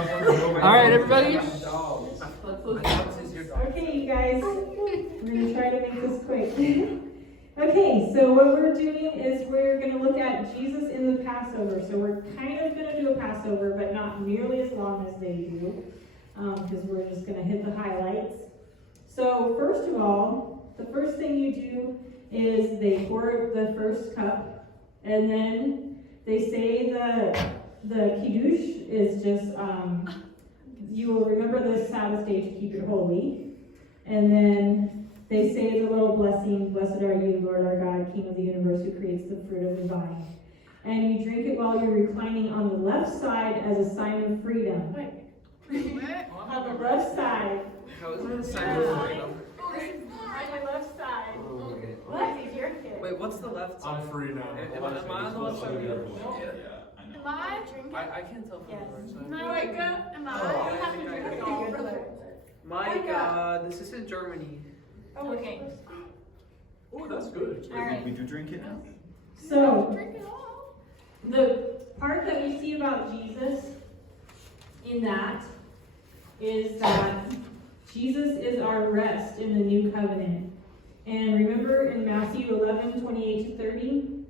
Alright, everybody. Okay, you guys, we're going to try to make this quick. Okay, so what we're doing is we're going to look at Jesus in the Passover. So we're kind of going to do a Passover, but not nearly as long as they do, because we're just going to hit the highlights. So first of all, the first thing you do is they pour the first cup, and then they say the kiddush is just, you will remember the Sabbath day to keep it holy. And then they say the little blessing, blessed are you, Lord our God, King of the universe, who creates the fruit of the vine. And you drink it while you're reclining on the left side as a sign of freedom. Wait. On the left side. How is it a sign of freedom? On the left side. What is your kid? Wait, what's the left side? I'm free now. Am I on the left side or the other one? Am I drinking? I can't tell from the right side. Micah, am I? Oh, You have to drink it all, brother. My God, this is in Germany. Okay. Oh, that's good. Alright. We do drink it now? So, Drink it all. the part that we see about Jesus in that is that Jesus is our rest in the new covenant. And remember in Matthew 11:28-30,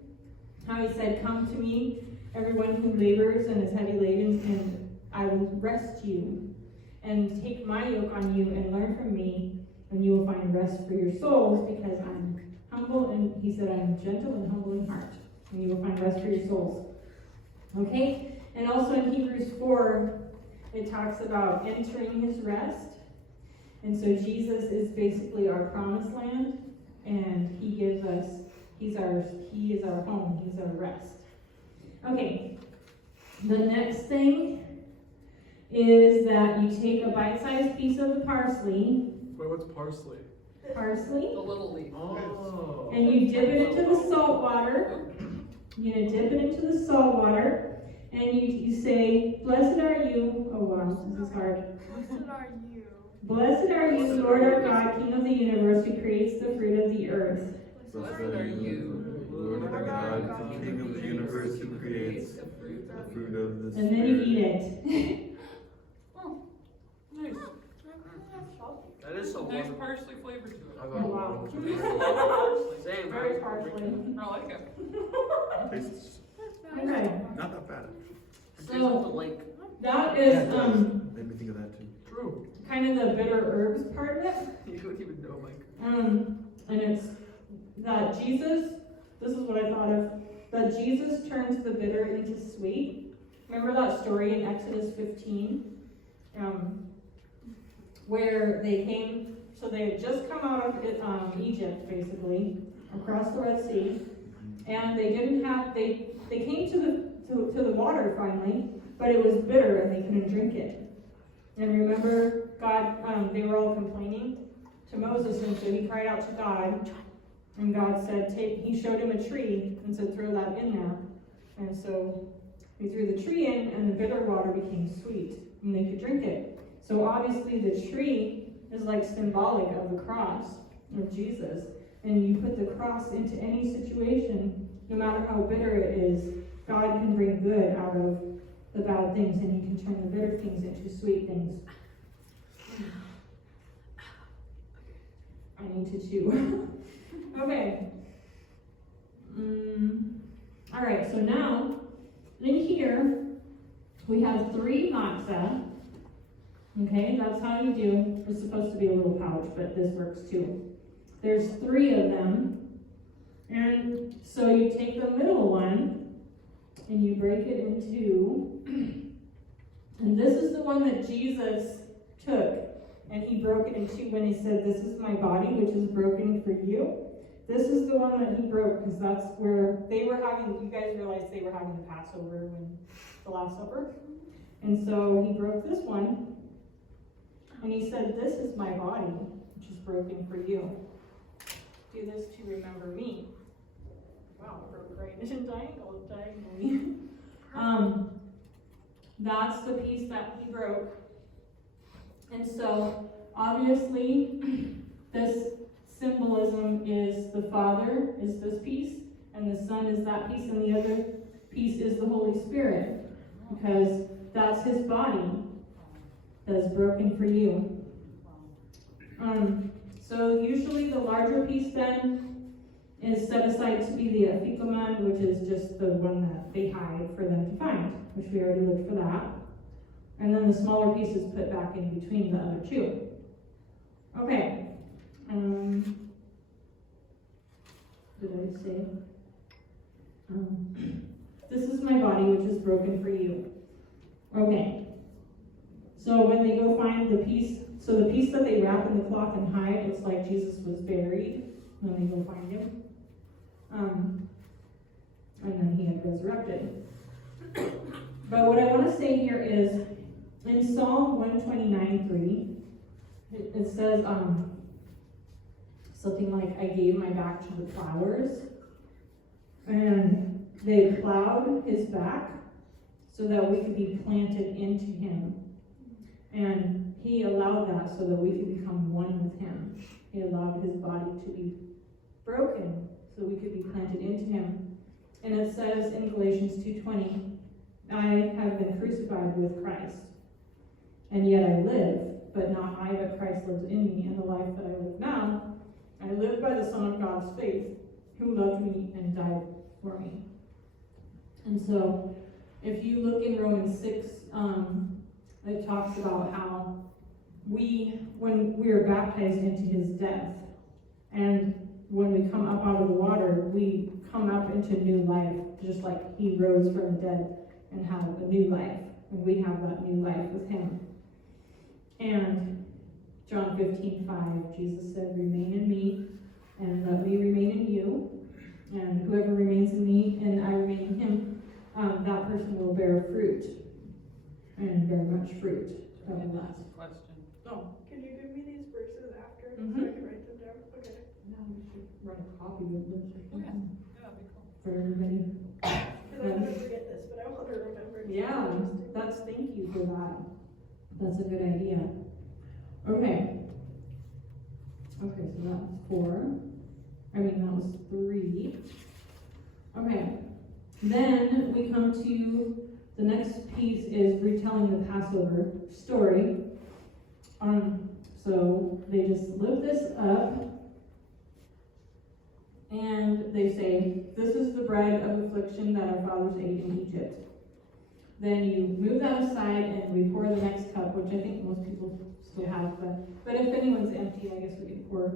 how he said, "Come to me, everyone who labors and is heavy laden, and I will rest you. And take my yoke on you and learn from me, and you will find rest for your souls, because I'm humble," and he said, "I'm gentle and humble in heart, and you will find rest for your souls." Okay? And also in Hebrews 4, it talks about entering his rest. And so Jesus is basically our promised land, and he gives us, he is our home, he's our rest. Okay, the next thing is that you take a bite-sized piece of the parsley. Wait, what's parsley? Parsley. The little leaf. Oh. And you dip it into the salt water. You're going to dip it into the salt water. And you say, "Blessed are you." Oh wow, this is hard. Blessed are you. "Blessed are you, Lord our God, King of the universe, who creates the fruit of the earth." Blessed are you, Lord our God, King of the universe, who creates the fruit of the Spirit. And then you eat it. Nice. That is so Nice wonderful. parsley flavor to it. I Oh, wow. Same, Very right? parsley. I like it. Tastes Okay, not that bad. It tastes like the so lake. that Yeah, is it does. Made me think of that too. True. kind of the bitter herbs part of it. You don't even know, Mike. And it's that Jesus, this is what I thought of, that Jesus turns the bitter into sweet. Remember that story in Exodus 15? Where they came, so they had just come out of Egypt, basically, across the Red Sea, and they didn't have, they came to the water finally, but it was bitter and they couldn't drink it. And remember, God, they were all complaining to Moses, and so he cried out to God, and God said, he showed him a tree and said, "Throw that in there." And so he threw the tree in, and the bitter water became sweet, and they could drink it. So obviously the tree is like symbolic of the cross of Jesus, and you put the cross into any situation, no matter how bitter it is, God can bring good out of the bad things, and he can turn the bitter things into sweet things. I need to chew. Okay. Alright, so now, in here, we have 3 matzah. Okay, that's how you do. It's supposed to be a little pouch, but this works too. There's 3 of them. And so you take the middle one, and you break it in 2. And this is the one that Jesus took. And he broke it in 2 when he said, "This is my body, which is broken for you." This is the one that he broke, because that's where they were having, you guys realized they were having the Passover, when the Last Supper. And so he broke this one, and he said, "This is my body, which is broken for you. Do this to remember me." Wow, it broke right diagonally. That's the piece that he broke. And so, obviously, this symbolism is the Father is this piece, and the Son is that piece, and the other piece is the Holy Spirit, because that's his body. that is broken for you. So usually the larger piece then is set aside to be the afikoman, which is just the one that they hide for them to find, which we already looked for that. And then the smaller piece is put back in between the other two. Okay. Did I say? This is my body, which is broken for you. Okay. So when they go find the piece, so the piece that they wrap in the cloth and hide, it's like Jesus was buried when they go find him. And then he had resurrected. But what I want to say here is, in Psalm 129:3, it says something like, I gave my back to the plowers, and they plowed his back so that we could be planted into him. And he allowed that so that we could become one with him. He allowed his body to be broken so we could be planted into him. And it says in Galatians 2:20, I have been crucified with Christ, and yet I live, but not I, but Christ lives in me. And the life that I live now, I live by the Son of God's faith, who loved me and died for me. And so, if you look in Romans 6, it talks about how when we are baptized into his death, and when we come up out of the water, we come up into new life, just like he rose from the dead and had a new life, and we have that new life with him. And John 15:5, Jesus said, remain in me, and let me remain in you, and whoever remains in me, and I remain in him, that person will bear fruit, and bear much fruit. Last question. Oh, Can you give me these verses after so Mhm. I can write them down? Okay. now we should write a copy of this Oh, yeah. Yeah, that'd be cool. for everybody. Because I'm gonna forget this, but I want to remember. It's Yeah, interesting. thank you for that. That's a good idea. Okay. Okay, so that was 4. That was 3. Okay. Then we come to the next piece is retelling the Passover story. So they just lift this up and they say, this is the bread of affliction that our fathers ate in Egypt. Then you move that aside and we pour the next cup, which I think most people still have, but if anyone's empty, I guess we can pour.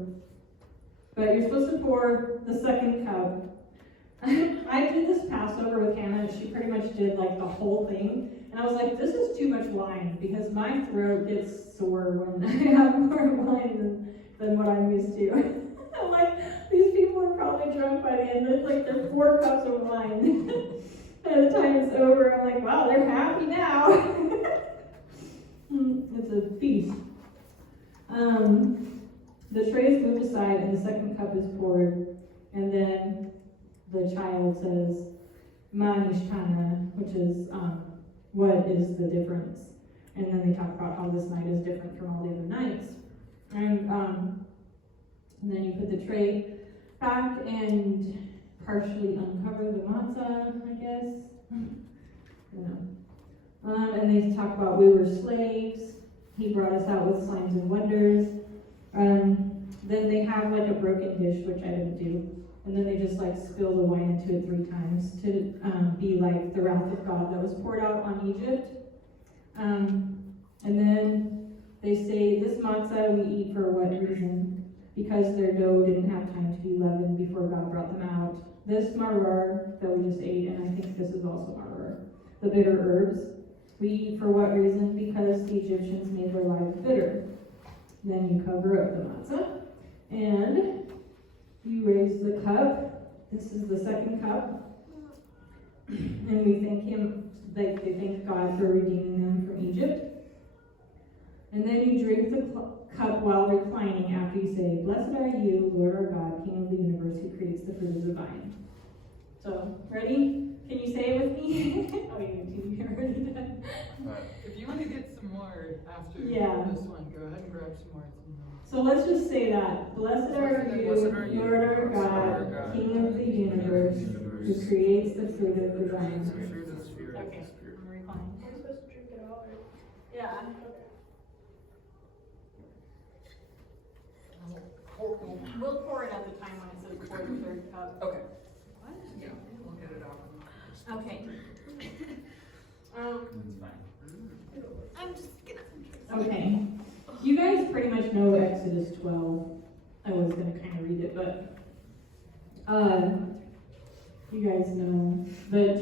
But you're supposed to pour the second cup. I did this Passover with Hannah, and she pretty much did like the whole thing. And I was like, this is too much wine, because my throat gets sore when I have more wine than what I'm used to. I'm like, these people are probably drunk by the end. It's like they're 4 cups of wine. By the time it's over, I'm like, wow, they're happy now. It's a feast. The tray is moved aside, and the second cup is poured, and then the child says, Ma Nishtana, which is, what is the difference? And then they talk about how this night is different from all the other nights. And then you put the tray back and partially uncover the matzah, I guess. And they talk about we were slaves. He brought us out with signs and wonders. Then they have like a broken dish, which I didn't do. And then they just like spill the wine into it 3 times to be like the wrath of God that was poured out on Egypt. And then they say, this matzah we eat for what reason? Because their dough didn't have time to be leavened before God brought them out. This maror that we just ate, and I think this is also maror, the bitter herbs, we eat for what reason? Because the Egyptians made their lives bitter. Then you cover up the matzah, and you raise the cup. This is the second cup. And we thank him, they thank God for redeeming them from Egypt. And then you drink the cup while reclining after you say, blessed are you, Lord our God, King of the universe, who creates the fruit of the vine. So, ready? Can you say it with me? Oh, you do. You're already done. If you want to get some more after Yeah. this one, go ahead and grab some more. So let's just say that. Blessed are you, Lord our God, King of the universe, who creates the fruit of the vine. Fruit of the Spirit. Okay, I'm reclining. Am I supposed to drink it all? Or? Yeah. We'll pour it at the time when it says pour the third cup. Okay. Yeah, we'll get it out. Okay. That's fine. I'm just gonna. Okay. You guys pretty much know Exodus 12. I was gonna kind of read it, but you guys know that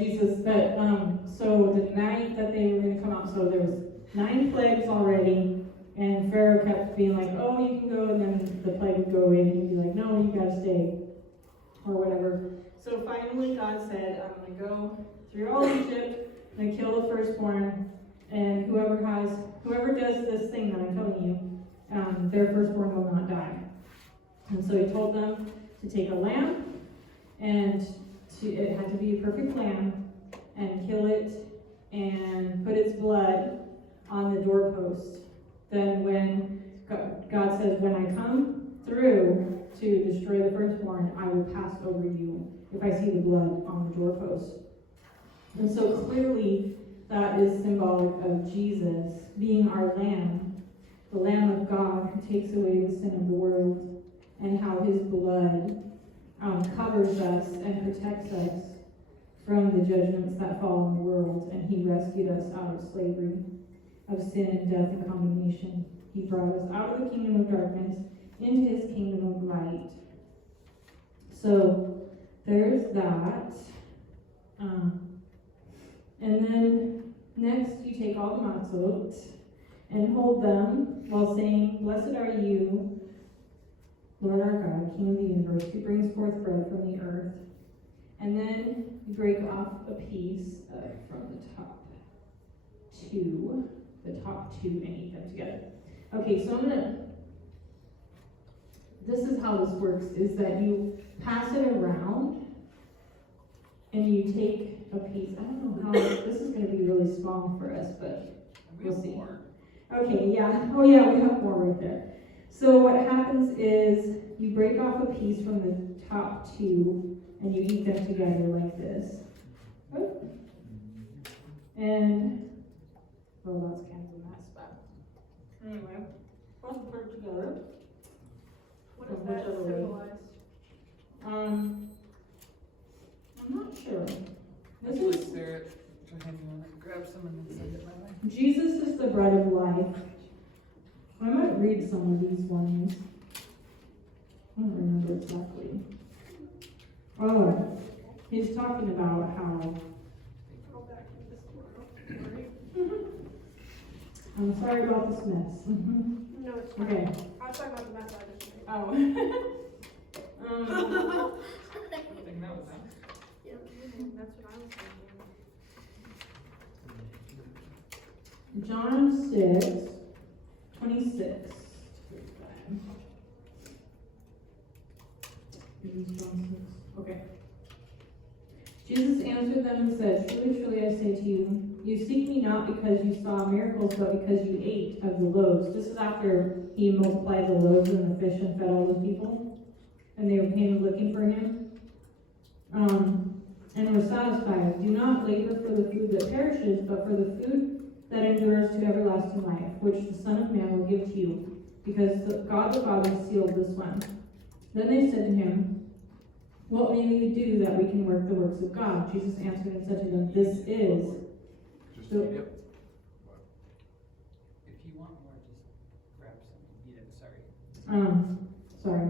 so the night that they were gonna come out, so there was 9 plagues already, and Pharaoh kept being like, oh, you can go, and then the plague would go away, and he'd be like, no, you gotta stay, or whatever. So finally God said, I'm gonna go through all Egypt, I'm gonna kill the firstborn, and whoever does this thing that I'm telling you, their firstborn will not die. And so he told them to take a lamb, and it had to be a perfect lamb, and kill it, and put its blood on the doorpost. Then when God says, when I come through to destroy the firstborn, I will pass over you if I see the blood on the doorpost. And so clearly that is symbolic of Jesus being our lamb, the Lamb of God who takes away the sin of the world, and how his blood covers us and protects us from the judgments that fall in the world, and he rescued us out of slavery, of sin and death and condemnation. He brought us out of the kingdom of darkness into his kingdom of light. So there's that. And then next you take all the matzot and hold them while saying, blessed are you, Lord our God, King of the universe, who brings forth bread from the earth. And then you break off a piece from the top two and eat them together. Okay, so this is how this works, is that you pass it around and you take a piece. I don't know how, this is going to be really small for us, but we'll see. Okay, yeah. Oh yeah, we have more right there. So what happens is you break off a piece from the top two and you eat them together like this. And, well, that's kind of a mess, but anyway, let's put it together. What does that symbolize? I'm not sure. This Actually, is, Sarah, Johanna, you want to grab some and then send it my way? Jesus is the bread of life. I might read some of these ones. I don't remember exactly. Oh, he's talking about how, Go back to this tomorrow. I'm sorry about this mess. No, it's fine. Okay. I was talking about the mess I just made. Oh. I think that was that. Yeah, that's what I was thinking. John 6:26. Okay. Jesus answered them and said, truly, truly, I say to you, you seek me not because you saw miracles, but because you ate of the loaves. This is after he multiplied the loaves and the fish and fed all the people, and they came looking for him, and were satisfied. Do not labor for the food that perishes, but for the food that endures to everlasting life, which the Son of Man will give to you, because God the Father sealed this one. Then they said to him, what may we do that we can work the works of God? Jesus answered and said to them, this is. Just So- eat it. If you want more, just grab some and eat it. Sorry. Sorry.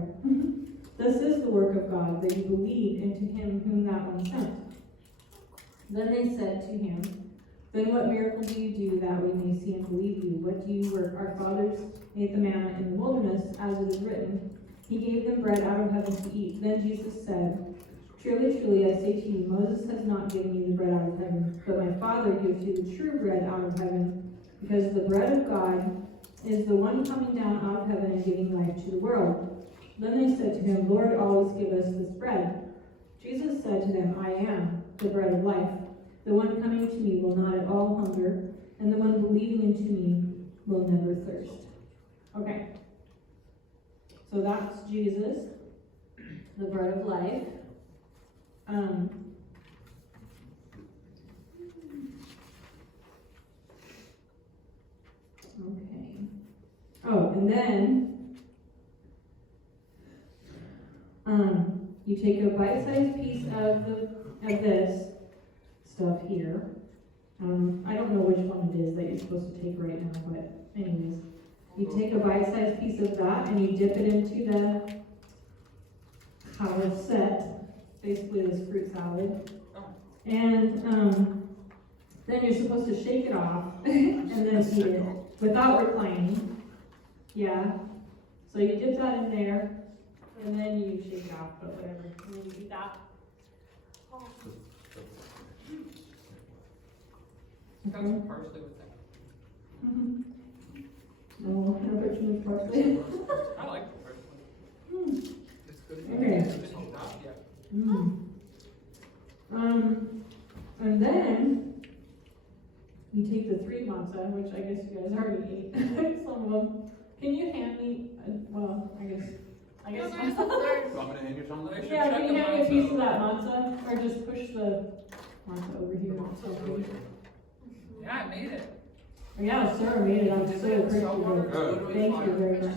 This is the work of God, that you believe into him whom that one sent. Then they said to him, then what miracle do you do that we may see and believe you? What do you work? Our fathers ate the manna in the wilderness, as it is written, he gave them bread out of heaven to eat. Then Jesus said, truly, truly, I say to you, Moses has not given you the bread out of heaven, but my Father gives you the true bread out of heaven, because the bread of God is the one coming down out of heaven and giving life to the world. Then they said to him, Lord, always give us this bread. Jesus said to them, I am the bread of life. The one coming to me will not at all hunger, and the one believing into me will never thirst. Okay. So that's Jesus, the bread of life. Okay. Oh, and then you take a bite-sized piece of this stuff here. I don't know which one it is that you're supposed to take right now, but anyways. You take a bite-sized piece of that and you dip it into the carousette, basically this fruit salad. And then you're supposed to shake it off and then eat it without reclining. Yeah. So you dip that in there and then you shake it off, but whatever. And then you eat that. Got some parsley with that. No, no too much parsley. I like the parsley. It's good. Okay. It's not yet. And then you take the 3 matzah, which I guess you guys already ate some of them. Can you hand me? Well, I guess. No, there's the third. Want me to hand you some? Yeah, can you hand me a piece of that matzah, or just push the matzah over here? Yeah, I made it. Yeah, Sarah made it. I'm so appreciative. Good. Thank you very much.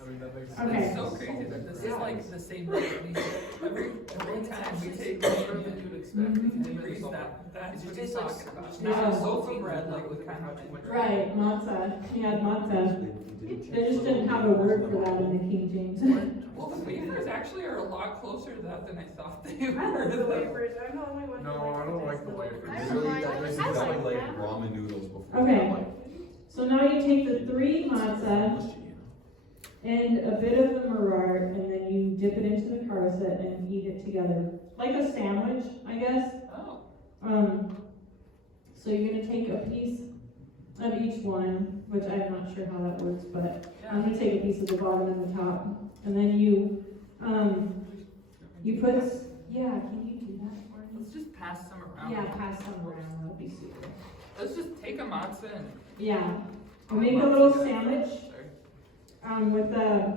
I mean, that makes sense. Okay. It's so crazy that this is like the same thing. Every time we take communion, you'd expect we increase that's what he's talking about. Yeah. Not a loaf of bread like with kind of too much. Right, matzah. He had matzah. They just didn't have a word for that in the King James. Well, the wafers actually are a lot closer to that than I thought they I love the were. wafers. I'm the only one. No, I don't like the wafers. I Really, like that them. makes I it sound like like them. ramen noodles before. Okay. So now you take the 3 matzah and a bit of the maror, and then you dip it into the carousette and eat it together. Like a sandwich, I guess. Oh. So you're gonna take a piece of each one, which I'm not sure how that works, but I'm gonna take a piece of the bottom and the top, and then you put, yeah, can you do that for me? Let's just pass some around. Yeah, pass some around, that'll be super. Let's just take a matzah and. Yeah, and make a little sandwich, with the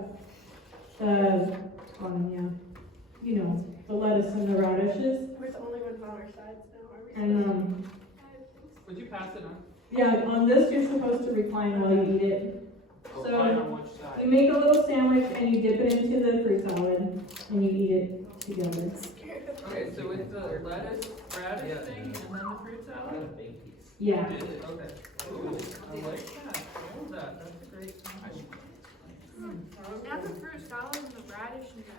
you know, the lettuce and the radishes, We're the only ones on our sides now, are we? and Would you pass it on? yeah, on this you're supposed to recline while you eat it. Oh, So- fine, on which side? You make a little sandwich and you dip it into the fruit salad and you eat it together. Okay, so with the lettuce, radish thing, and then the fruit salad? Yeah. Did it, okay. Ooh, I like that, I love that, that's a great sandwich. Not the fruit salad and the radish and the,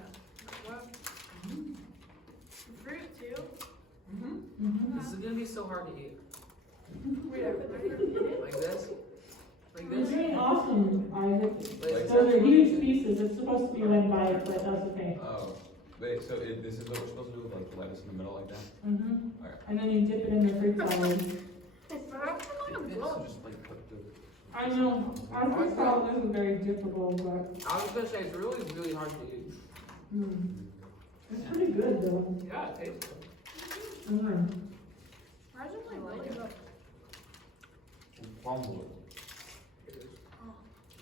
what? The fruit too? Mhm. This is gonna be so hard to eat. Wait, I put the fruit in it? Like this? Like You're this? doing awesome, Isaac. Like Those are huge pieces. It's supposed to be one bite, but that's okay. Oh, wait, so this is what we're supposed to do with like the lettuce in the middle like that? Mhm. Okay. And then you dip it in the fruit salad. So just like put the. I know, our fruit salad isn't very difficult, but I was gonna say it's really, really hard to eat. it's pretty good though. Yeah, it tastes good. Mhm. Why is it like really good?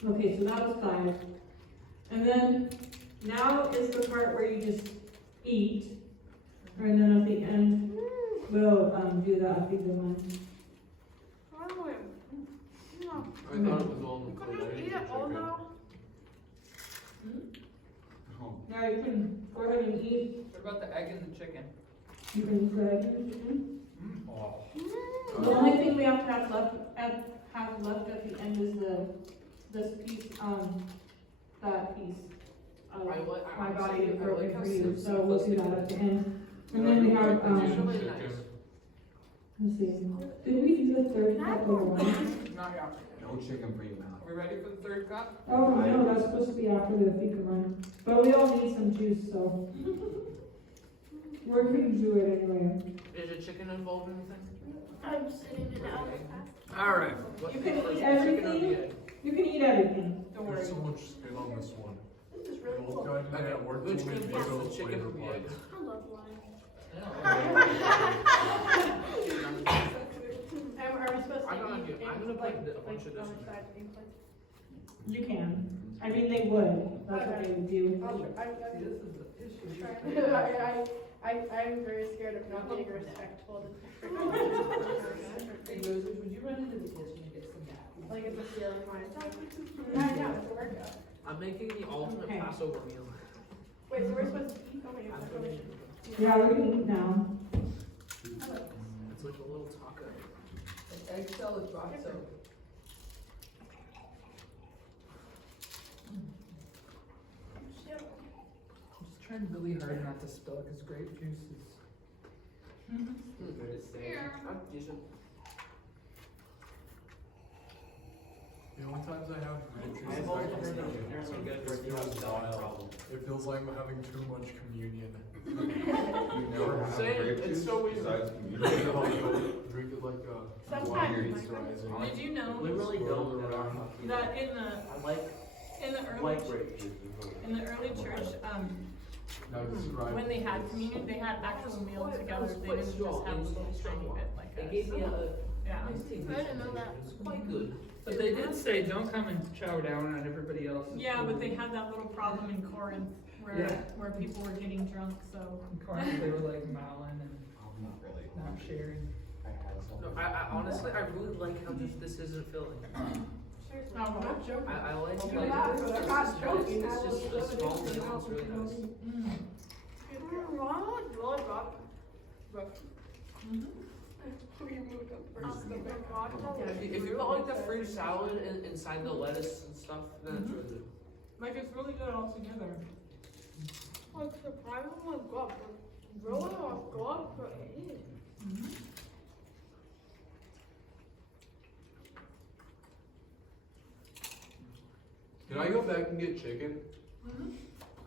Okay, so that was 5. And then now is the part where you just eat. And then at the end, we'll do the afiga one. I thought it was all in the Can plate. I you didn't eat eat it all chicken. now? Oh, Now you can go ahead and eat. What about the egg and the chicken? You can go ahead and eat. Oh. The only thing we have to have left at the end is this piece, that piece of I like- I my body honestly- is I broken like how for you, so so we'll do that at the end. And then we have, It's really Chicken. nice. let's see, did we do the 3rd cup or one? Not yet. no chicken for you now. Are we ready for the 3rd cup? Oh, no, that's supposed to be after the fika one, but we all need some juice, so. We're gonna do it anyway. Is there chicken involved in anything? I'm sitting in out. Alright. You can eat everything. You can eat everything, don't worry. There's so much skin on this one. This is The really old cool. guy today at work Which told me one to is go the to chicken flavor or the party. egg? I love wine. Are we supposed to I'm gonna eat do- I'm in, gonna put like, a bunch of on this the in. side of the plate? You can. I mean, they would, that's what they would do. I'll try. See, this is the issue. I'm very scared of not being respectful to Hey, Moses, would you run into the kitchen and get some gas? like it's a feeling when it's I know it's a workout. I'm making the ultimate Okay. Passover meal. Wait, so we're supposed to eat? Oh my god. Yeah, we're gonna eat now. It's like a little taco. Egg salad box, so. I'm just trying really hard not to spill it because grape juice is. That's decent. The only times I have grape juice I've is also back in heard that Spain, it's so really good it for just you feels have a stomach vile. problem. It feels like I'm having too much communion. You never have Same, grape it's juice so weird. besides Drink it communion. like a Sometimes. wine East rising. Did you know We really don't. that in I like the grape juice. in the early church, Now describe. when they had communion, they had actual meal together. They didn't just have a little tiny bit like It us. gave me a Yeah. nice taste. I didn't know that. It's quite good. But they did say don't come and chow down on everybody else's. Yeah, but food. they had that little problem in Corinth where Yeah. where people were getting drunk. So In Corinth, they were like mowing and Not really. not sharing. I had some. No, I honestly, I really like how this isn't filling. oh, what? I like You're like, not- it's you're just not nice. joking. It's just a small thing, it's really nice. If you put like the fruit salad inside the lettuce and stuff, then it's really good. Like it's really good all together. Like surprisingly good. Really good for eating. Can I go back and get chicken?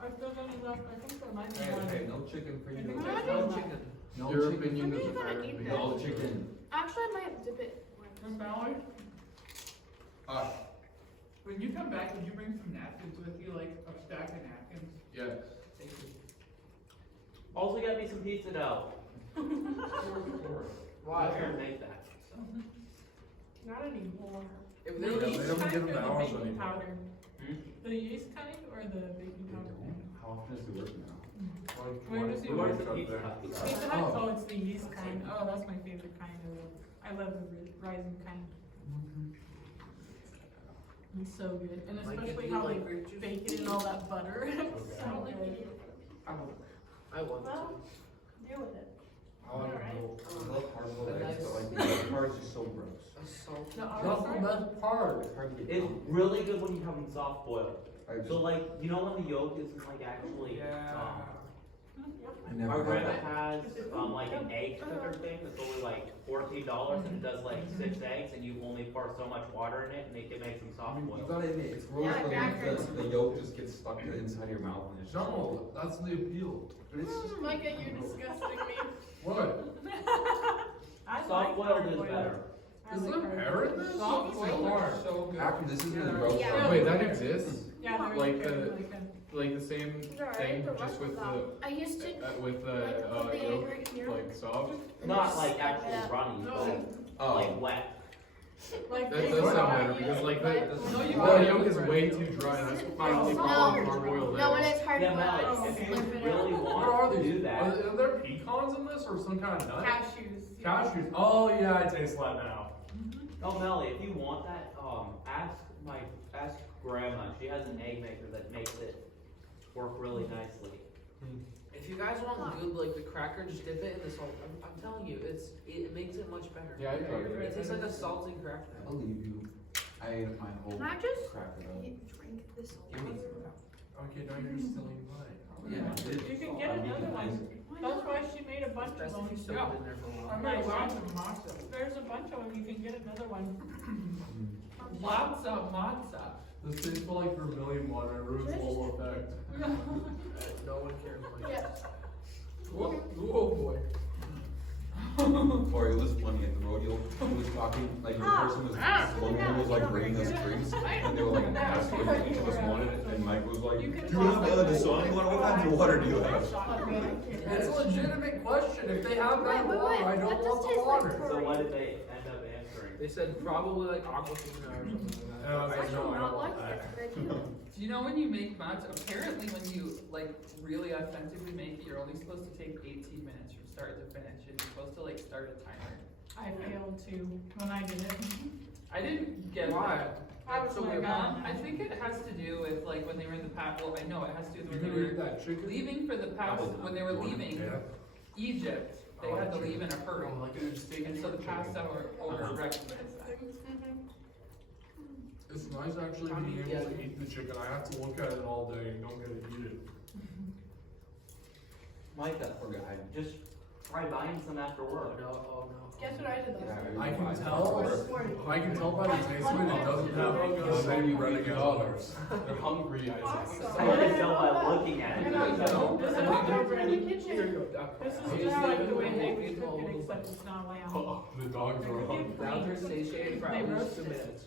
I still got enough. I think there might be Hey, one. hey, no chicken for I you. think No, there's no one chicken. No Your chicken. opinion I'm doesn't gonna matter to eat me. that. No chicken. Actually, I might dip it. From Ballard. When you come back, would you bring some napkins with you, like a stack of napkins? Yes. Thank you. Also got me some pizza dough. Why? I'm gonna make that. So. Not anymore. If The they Yeah, were yeast they don't kind give or them the hours baking anymore. powder? Hmm? The yeast kind or the baking powder? How often does it work now? Where does it We work? wanted the pizza hut. Pizza Hut? Oh, it's the yeast kind. Oh, that's my favorite kind. I love the rising kind. It's so good, and Like, especially if you how they like grape juice? bake it in all that butter. It's I don't so like good. eating. I want Well, to. deal with it. I like Alright. I like hard-boiled A eggs, nice- but like the other part is just so gross. A salt. No, That's the ours are- best part. It's hard to get It's down. really good when you have them soft boiled. I just, So like, you know when the yolk isn't like actually Yeah. I never Our had grandma that. has like an egg cooker thing that's only like $14 and it does like 6 eggs and you only pour so much water in it and it can make them I soft mean, you boiled. gotta admit, it's gross Yeah, when exactly. the yolk just gets stuck inside your mouth and it's just. No, that's the appeal. But it's just. Micah, you're disgusting me. What? I like Soft boiled is hard-boiled. better. I Is like there hard-boiled. pear in this? Soft What's boiled the are part? so good. Actually, this isn't the gross Yeah. part. Wait, that exists? Yeah, there is Like pear, the- really good. Like the same Alright, thing, the just rest with of the, I used to with the, like put the egg yolk, right here. like soft? Not like actually runny, No. but Oh. like wet. Like That they does would sound not better use because like it, the, but- No, you the gotta yolk use is it. way too dry and that's why I keep No. calling hard-boiled No, when eggs. it's hard Yeah, boiled, Mel, I if just you flip it really out. What are want to these? do that, Are there pecans in this or some kind of nut? Cashews. Cashews. Oh yeah, I taste that now. oh Melly, if you want that, ask grandma. She has an egg maker that makes it work really nicely. If you guys want good, like the cracker, just dip it in the salt. I'm telling you, it makes it much better. Yeah, I tried It it. tastes like a salty cracker. I believe you. I ate my whole Can I just cracker though. drink this? Give me Okay, now you're stealing mine. Yeah, I did. You can get I'm another making one. mine. That's why she made a bunch of Best if you them. soak it in there for a while. I'm gonna want some matzo. There's a bunch of them. You can get another one. Matzo, matzo. This tastes like vermilion water. It ruins the whole effect. No one cares like Yes. Oh boy. Or it was funny at the rodeo, he was talking, like the person was, one woman was like bringing us drinks, and they were like asking if each of us wanted it, and Mike was like, do You you can have toss the it. song, what kinds of water do you have? It's a legitimate question. If they have that Wait, water, I what don't does want the taste like water. for- So what did they end up answering? They said probably like aquafina or something like that. And I was like, no, I not don't like want that. it, but I do. Do you know when you make matzo, apparently when you like really authentically make it, you're only supposed to take 18 minutes from start to finish, and you're supposed to like start a timer. I failed to when I did it. I didn't get Why? that. That's Oh my so weird. God. I think it has to do with like when they were in the well, I know it has to do with You when gonna they eat were that chicken? leaving for the when they were leaving Yeah. Egypt, they I like had to chicken. leave in a hurry. Oh, like a steak And so the chicken. Passover recognized that. It's nice actually being able to eat the chicken. I have to look at it all day and don't get to eat it. Micah, just try buying some after work. Oh, no. Guess what I did last night? I can tell by the taste of it, it doesn't have the same breading as others. They're hungry, Isaac. I can tell by looking at it. This is over in the Here kitchen. you go, Doc. This is just like the way they cook it, except it's not lamb. Oh, the dogs are hungry. Now they're satiated for at least 2 minutes.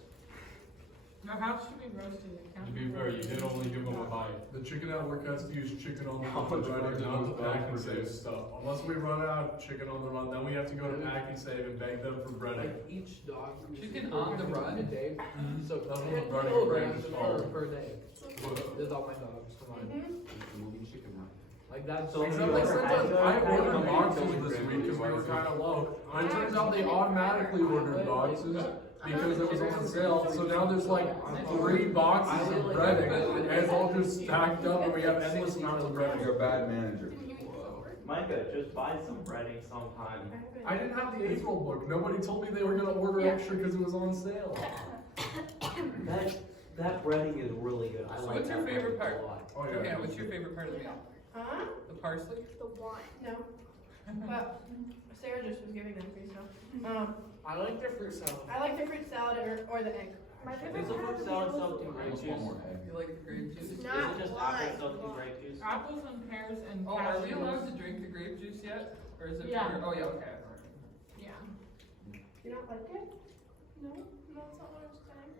Now, how should we roast it? To be fair, you did only give them a bite. The chicken at work has to use chicken on the How run, much breading, bread not the does pack and those save produce? stuff. Unless we run out of chicken on the run, then we have to go to pack and save and beg them for breading. Like each dog. Chicken on the run? A day. So That's what 10 running kilograms bread is per, called. per day. With all my dogs combined. Moving chicken run. Like that's. So Except like sometimes I ordered boxes this week because we were kind of low. And it turns out they automatically ordered boxes because it was on sale. So now there's like 3 boxes of breading and it's all just stacked up and we have endless amounts of breading. You're a bad manager. Micah, just buy some breading sometime. I didn't have the April book. Nobody told me they were gonna order extra because it was on sale. That breading is really good. I So like what's your that favorite breading part? a lot. Oh yeah. Okay, what's your favorite part of the meal? Huh? The parsley? The wine. No. But Sarah just was giving them to me, so. I like their fruit salad. I like the fruit salad or the egg. My Is the fruit salad soaked in grape Almost juice? one more egg. You like the grape juice? Is it Not just wine. apple soaked in grape juice? Apples and pears and Oh, are we cashews. allowed to drink the grape juice yet? Or is it Yeah. pure? Oh, yeah, okay. Yeah. You don't like it? No, that's not what I was saying.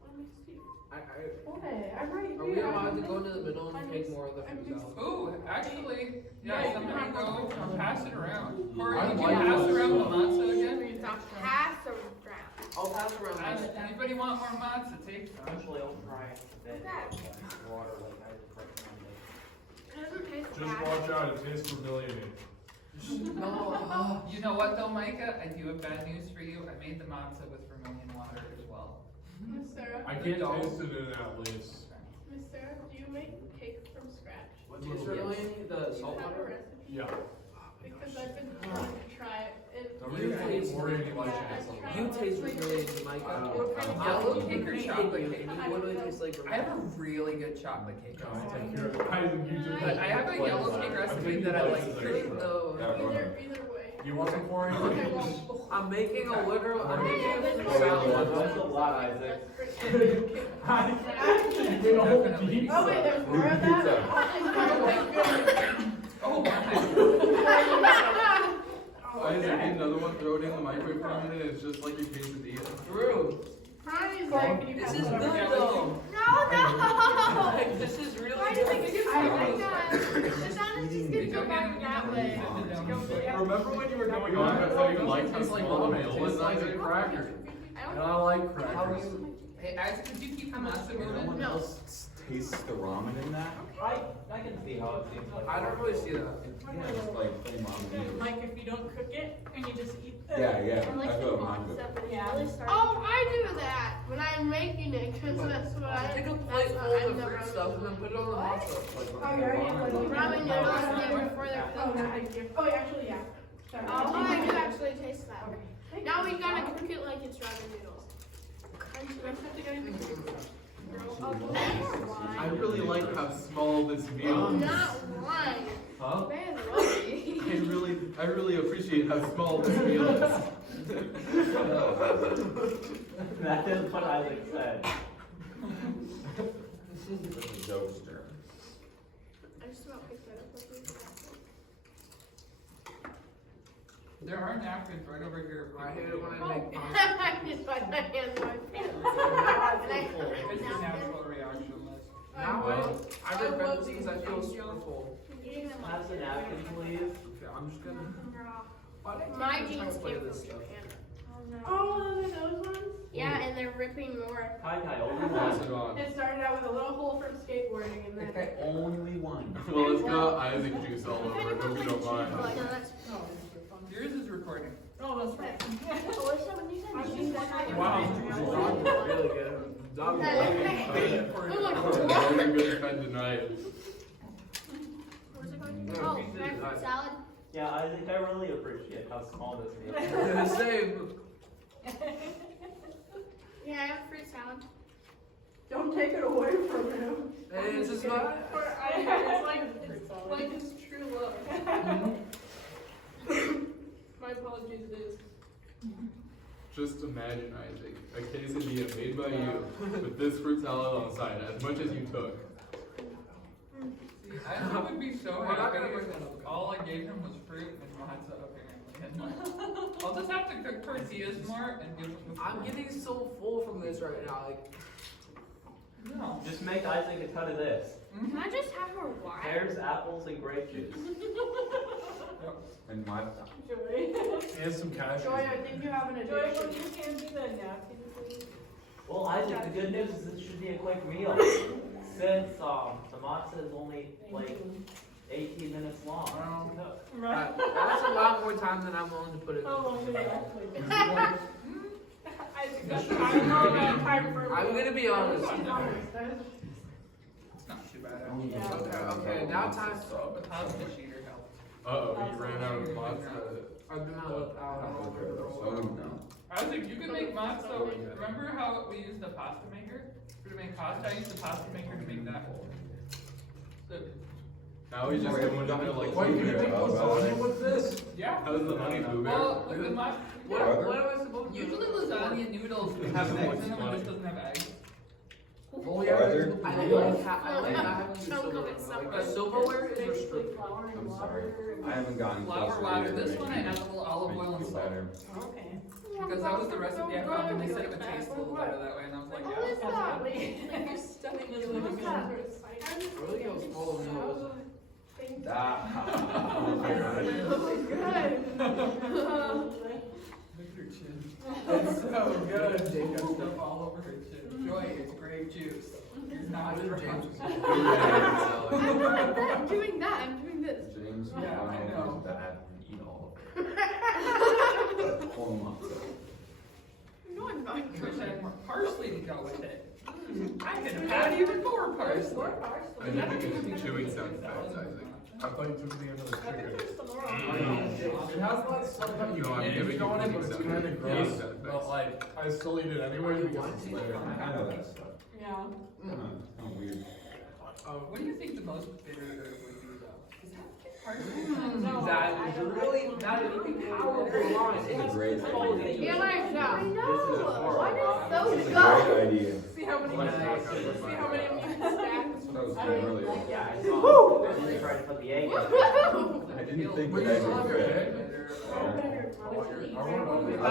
Let me see. Okay, I'm right Are we allowed to go into the middle and take more of the fruit salad? Ooh, actually, Yeah, yeah, you somebody can have go one. pass it around. Or I you can like pass those. around the matzah again. Pass around. I'll pass around. Anybody want more matzah? Take some. Actually, I'll try it. What's that? Water like I recommended. It doesn't taste Just bad. watch out, it tastes familiar. No, you know what though, Micah? I do have bad news for you. I made the matzah with vermilion water as well. Miss Sarah, I can't taste it in at least. Miss Sarah, do you make cake from scratch? What's your really the Do you salt have a water? recipe? Yeah. Because I've been wanting to try it. Nobody taste more any like Yeah, You taste really Micah. What kind of Yellow chocolate? cake or chocolate cake? You literally taste like. I have a really good chocolate cake. No, I take care of it. Isaac, you just. But I have a yellow cake recipe that I like pretty No. Yeah, go ahead. Either way. You want some for Okay, you? well. I'm making a literal. I'm making a fruit That's salad. a lot, Isaac. You did a whole Definitely. pizza. Oh wait, there's more of that? Oh my. Isaac, get another one, throw it in the microwave for a minute, it's just like your quesadilla. Drew, Brian's like, can you this pass is it good over? though. No, Like, this is really Why do you think good. it's like that? The sound is just gonna go back that way. Remember when you were going on about how you like tastes like ramen? It tastes like a cracker. And I like How crackers. you? Hey, Isaac, could you keep the matzah No moving? one else tastes the ramen in that? I can see how it seems like. I don't really see that. Yeah, it's like plain ramen noodles. Like if you don't cook it and you just eat the. Yeah, yeah, I like that's the what box mine do. stuff, but it's Yeah. really starting. Oh, I do that when I'm making it, cause that's what I. Take a that's plate what full I've of never fruit stuff and then put it on the What? matzah. Oh, yeah, ramen noodles there before they're Oh, cooked. no, thank you. Oh, actually, yeah. Sorry. Oh, I do actually taste that. Now we gotta cook it like it's ramen noodles. I really like how small this meal is. Not one. Huh? Man, lucky. I really appreciate how small this meal is. That is what Isaac said. Toaster. I just about picked that up with you. There are napkins right over here. I hate it when I make pasta. I just put my hands on my pants. It's a natural reaction list. Now I regret this because I feel super full. Pass a napkin, please. Okay, I'm just gonna. Why did I My keep trying jeans to play came this from stuff? Japan. Oh, those ones? Yeah, and they're ripping more. Hi, only Pass one. it on. It started out with a little hole from skateboarding and then. Only one. Well, it's got Isaac juice all over it, hope you don't mind. No, that's. Oh, Yours is recording. Oh, that's right. Alyssa, when you said jeans, Wow. Really good. Dog Okay. for Oh my a God. very good friend tonight. Where's it going? Oh, can I have fruit salad? Yeah, I think I really appreciate how small this meal is. The same. Yeah, I have fruit salad. Don't take it away from him. Hey, it's just not. It's like his true love. My apologies, it is. Just imagine, Isaac, a quesadilla made by you with this fruit salad on the side, as much as you took. I would be so We're not happy gonna bring if that up. all I gave him was fruit and matzah apparently. I'll just have to cook tortillas more and give him the fruit. I'm getting so full from this right now. Like, No. Just make Isaac a cut of this. Can I just have a wine? Pears, apples, and grape juice. And my, Joy. And some cashews. Joy, I think you have an Joy, addiction. will you hand me the napkin, please? Well, Isaac, the good news is this should be a quick meal. Since the matzah is only like 18 minutes long to cook. that's a lot more time than I'm willing to put in. How long did it actually take? I think that's This time, no, time for. I'm gonna be honest. It's not too bad. Okay, now time. But how's the cheater help? Uh-oh, he ran out of matzah. I've been out of Isaac, you can make matzah. Remember how we used the pasta maker to make pasta? I used the pasta maker to make that. So, Now he's just Wait, going down to like, what do you think lasagna with this? yeah. How's the honey boo bear? Well, with the What am I supposed to do? usually lasagna noodles have eggs in them, and this doesn't have eggs. Oh, yeah, there's- I like not having the Chunk of it silverware. Like, somewhere. the silverware is restricted. I'm sorry. I haven't gotten Flour, closer water. to This making one I add a little olive make oil you and feel salt. better. Okay. Because that was the recipe I found, and they said it would taste a little better that way, and I was like, What yeah. is that? Wait. Your stomach is What's really that? good. Really, how small the noodles. Ah. Look at her chin. It's so good. Jacob stuff all over her chin. Joy, it's grape juice. You're not drunk. I'm not doing that, I'm doing this. James, Yeah, I know. is bad and eat all of it. Pull them up, so. No, I'm not. I wish I had more parsley to go with it. I could have had even more parsley. I need to get some chewing sound effects, Isaac. I thought you took the end of the chicken. It has like some kind of No, I'm unique giving on you it, but it's sound kind of effects. gross. Yeah. But like, I still eat it anyway because it's there. I know that stuff. Yeah. Kinda weird. What do you think the most bitter herb would be though? Parsley. No, That I is don't really like not it. anything powerful line. This is a great idea. Yeah, my God. I know. This is horrible. Why did This those is a go? great idea. See how many, Nice. see how many of you can stack? That's what I was doing earlier. Yeah, I saw. And they tried to put the egg in. I didn't think the egg would fit. I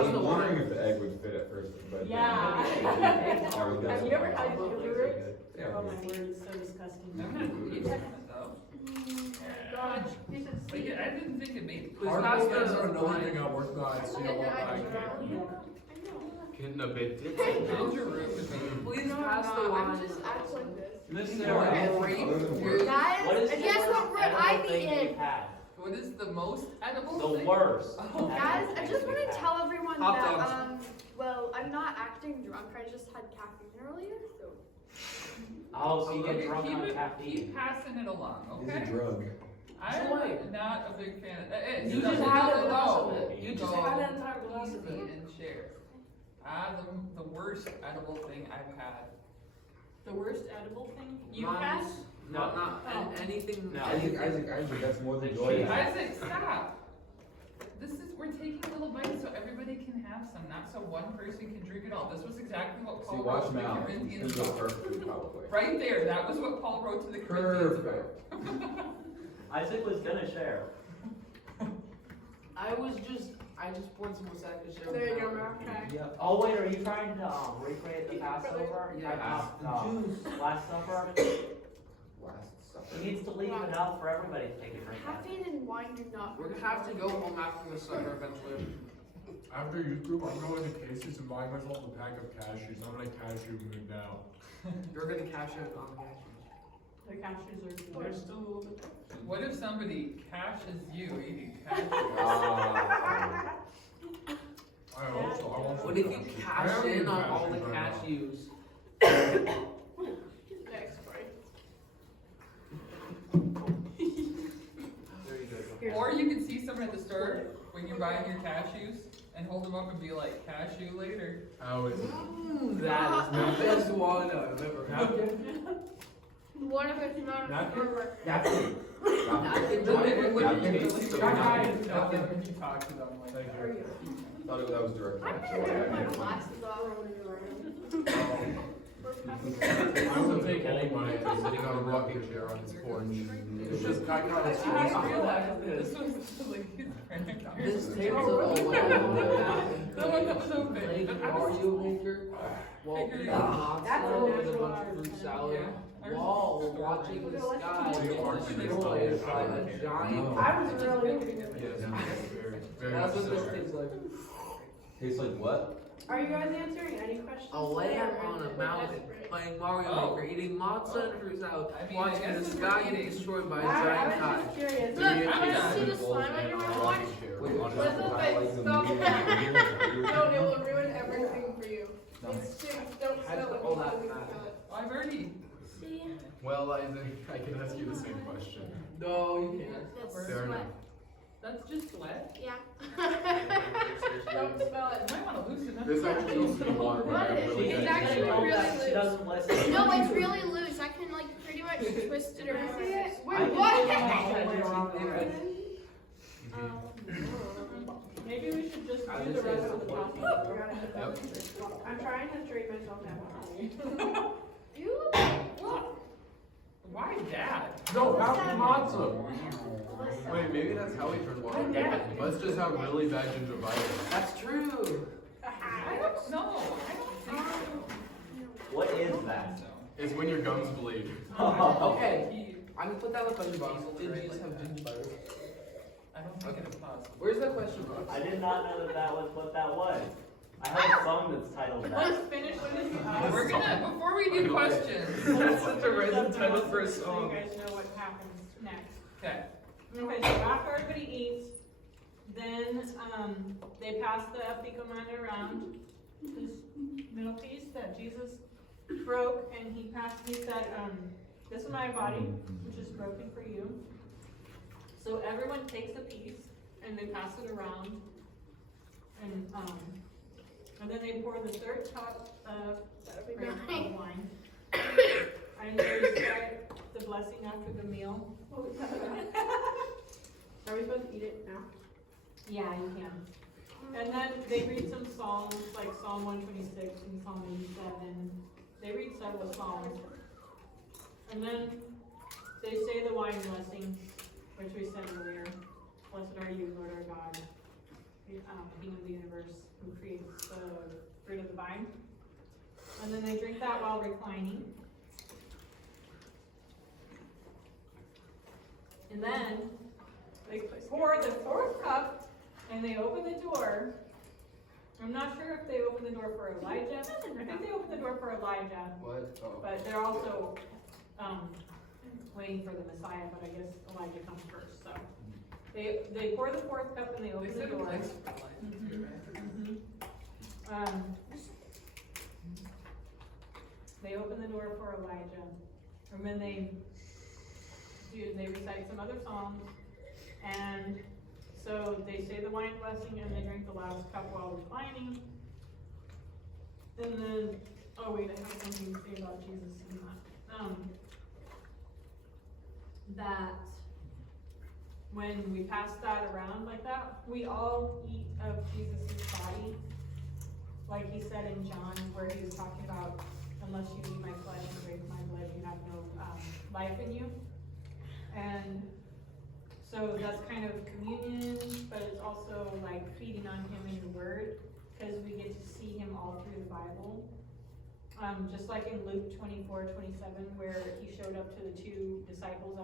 was wondering if the egg would fit at first, but. Yeah. Have Have you ever had yogurt? Yeah. Oh my word, it's so disgusting. I'm not eating it though. God. Like, I didn't think it made Hard Pasta guys is are another fine. thing I worked on. I see a lot that I can't eat. Getting a bit ginger root with me. Please No, pass the I'm wine. just act like this. Miss Other Sarah, than Guys, what is the guess what worst fruit edible I've thing eaten? you've had? What is the most edible The thing? worst. Guys, edible I thing just want you've to had. tell everyone Hot that, dogs. well, I'm not acting drunk. I just had caffeine earlier, so. Oh, so you get Okay, drunk on caffeine. keep passing it along, It's a okay? drug. I'm Joy. not a big fan of You just had a glass of it. You just had an entire glass of Easy it. and share. The worst edible thing I've had. The worst edible thing you've Mine's had? Not Oh. anything. No. Isaac, that's more than The joy. cheese. Isaac, stop! We're taking little bites so everybody can have some, not so one person can drink it all. This was exactly what See, Paul watch wrote to the now. Corinthians. This is a perfect PowerPoint. Right there, that was what Paul wrote to the Corinthians about. Perfect. Isaac was gonna share. I just poured some wasabi to share. There you with go, Matt. okay. Yep. Oh wait, are you trying to recreate the Passover? Yeah. Last Supper? Last supper. He needs to leave it out for everybody to take a drink of. Caffeine and wine do not. We're gonna have to go home after the supper eventually. After youth group, I'm going to Casey's and buying myself a pack of cashews. I'm in a cashew mood now. You're gonna cash in on cashews. The cashews are good. They're still a little bit. What if somebody cashes you eating cashews? Ah. I hope so. I want some What if you cashews. I cash haven't in eaten on all the cashews right now. cashews Next, Corey. There you go. Or you can see someone at the store when you're buying your cashews and hold them up and be like, cashew later. Oh, it's That is the best one I've ever had. What if it's not a store worker? Napkin. Napkin. Then they would literally Napkin. release the That guy napkin. is not when you talk to them like that. Thought that was direct. I'm gonna take my glasses off when you're around. I will take any money for sitting on a rocking chair on his porch. It's just kind of. I realized this was like his prank. This table's a The one that was open. Playing But I was Mario Maker while Figuring eating out. pasta That's a with a natural bunch of art. fruit salad Yeah. while watching the sky You get are destroyed by a giant. I was really. Yes, very, very That's much what this so. tastes like. Tastes like what? Are you guys answering any questions? A lamb on a mountain playing Mario Oh. Maker, eating matzo and fruit salad, I mean, I watching guess the it's sky eating. get destroyed by a I giant was kite. just curious. Look, I'm I done. see the slime on your watch. Wait, What's the not face? like the Stop. movie. No, it will ruin everything for you. It's too, don't How's smell it. all that because matter? I've already. See? Well, Isaac, I can ask you the same question. No, you can't. That's Fair sweat. enough. That's just sweat. Yeah. Don't smell it. You might want to loosen up. This actually used to be water. What? but I really It's didn't actually like it. really She loose. doesn't listen. No, it's really loose. I can like pretty much twist it around. see it? Wait, I can what? put my head Maybe we should just I was do the just rest saying of the something. process. I'm trying to treat myself that way. You Why that? No, have matzo. Wait, maybe that's how he turns water. Let's just have really bad gingivitis. That's true. I don't know. I don't think so. What is that? It's when your gums bleed. Okay, I can put that in the question box. Did Jesus have gingivitis? I don't think it's possible. Where's that question box? I did not know that that was what that was. I have a song that's titled that. Let's finish with this. We're gonna, before we do questions. That's such a random title for a So you song. guys know what happens next. Okay. Okay, so after everybody eats, then, they pass the epicomanda around, this middle piece that Jesus broke, and he said, this is my body, which is broken for you. So everyone takes a piece, and they pass it around, and then they pour the third cup of wine. And they start the blessing after the meal. Are we supposed to eat it now? Yeah, you can. And then they read some psalms, like Psalm 126 and Psalm 87. They read several psalms. And then they say the wine blessing, which we said earlier. Blessed are you, Lord our God, King of the universe, who creates the fruit of the vine. And then they drink that while reclining. And then they pour the fourth cup and they open the door. I'm not sure if they open the door for Elijah. I think they open the door for Elijah, What? Oh. but they're also waiting for the Messiah, but I guess Elijah comes first. So they pour the fourth cup and they They open the said door. place for life too, right? They open the door for Elijah, and then they recite some other songs, and so they say the wine blessing and they drink the last cup while reclining. And then, oh wait, I have something to say about Jesus in that. That when we pass that around like that, we all eat of Jesus' body. Like he said in John, where he was talking about, unless you eat my flesh and drink my blood, you have no life in you. And so that's kind of communion, but it's also like feeding on him in the word, because we get to see him all through the Bible. Just like in Luke 24:27, where he showed up to the two disciples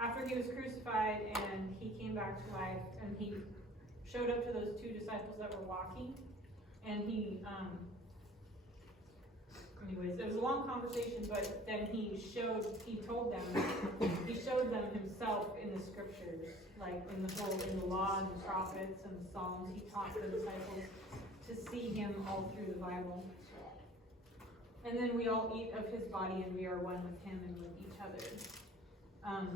after he was crucified, and he came back to life, and he showed up to those two disciples that were walking, and he anyways, it was a long conversation, but then he showed them himself in the scriptures, like in the law and the prophets and the Psalms. He taught the disciples to see him all through the Bible. And then we all eat of his body and we are one with him and with each other.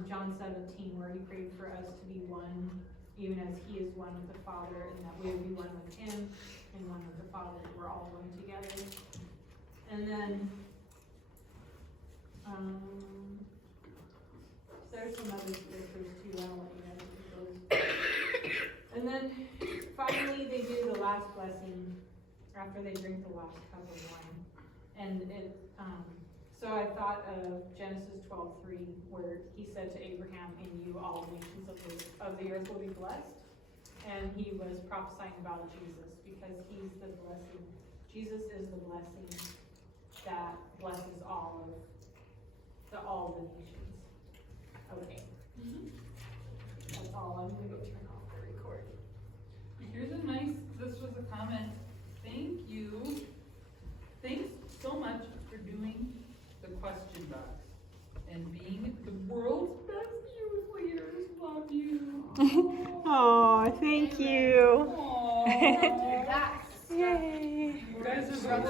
John 17, where he prayed for us to be one, even as he is one with the Father, and that we would be one with him and one with the Father. We're all one together. And then, there's some other scriptures too. I'll let you guys read those. And then, finally, they do the last blessing after they drink the last cup of wine. And so I thought of Genesis 12:3, where he said to Abraham, "In you all the nations of the earth will be blessed." And he was prophesying about Jesus, because he's the blessing. Jesus is the blessing that blesses all the nations. Okay. That's all. I'm gonna go turn off the record. Here's this was a comment. Thank you. Thanks so much for doing the question box and being the world's best youth leaders. Love you. Oh, thank you. Aww. That's Yay. You guys are the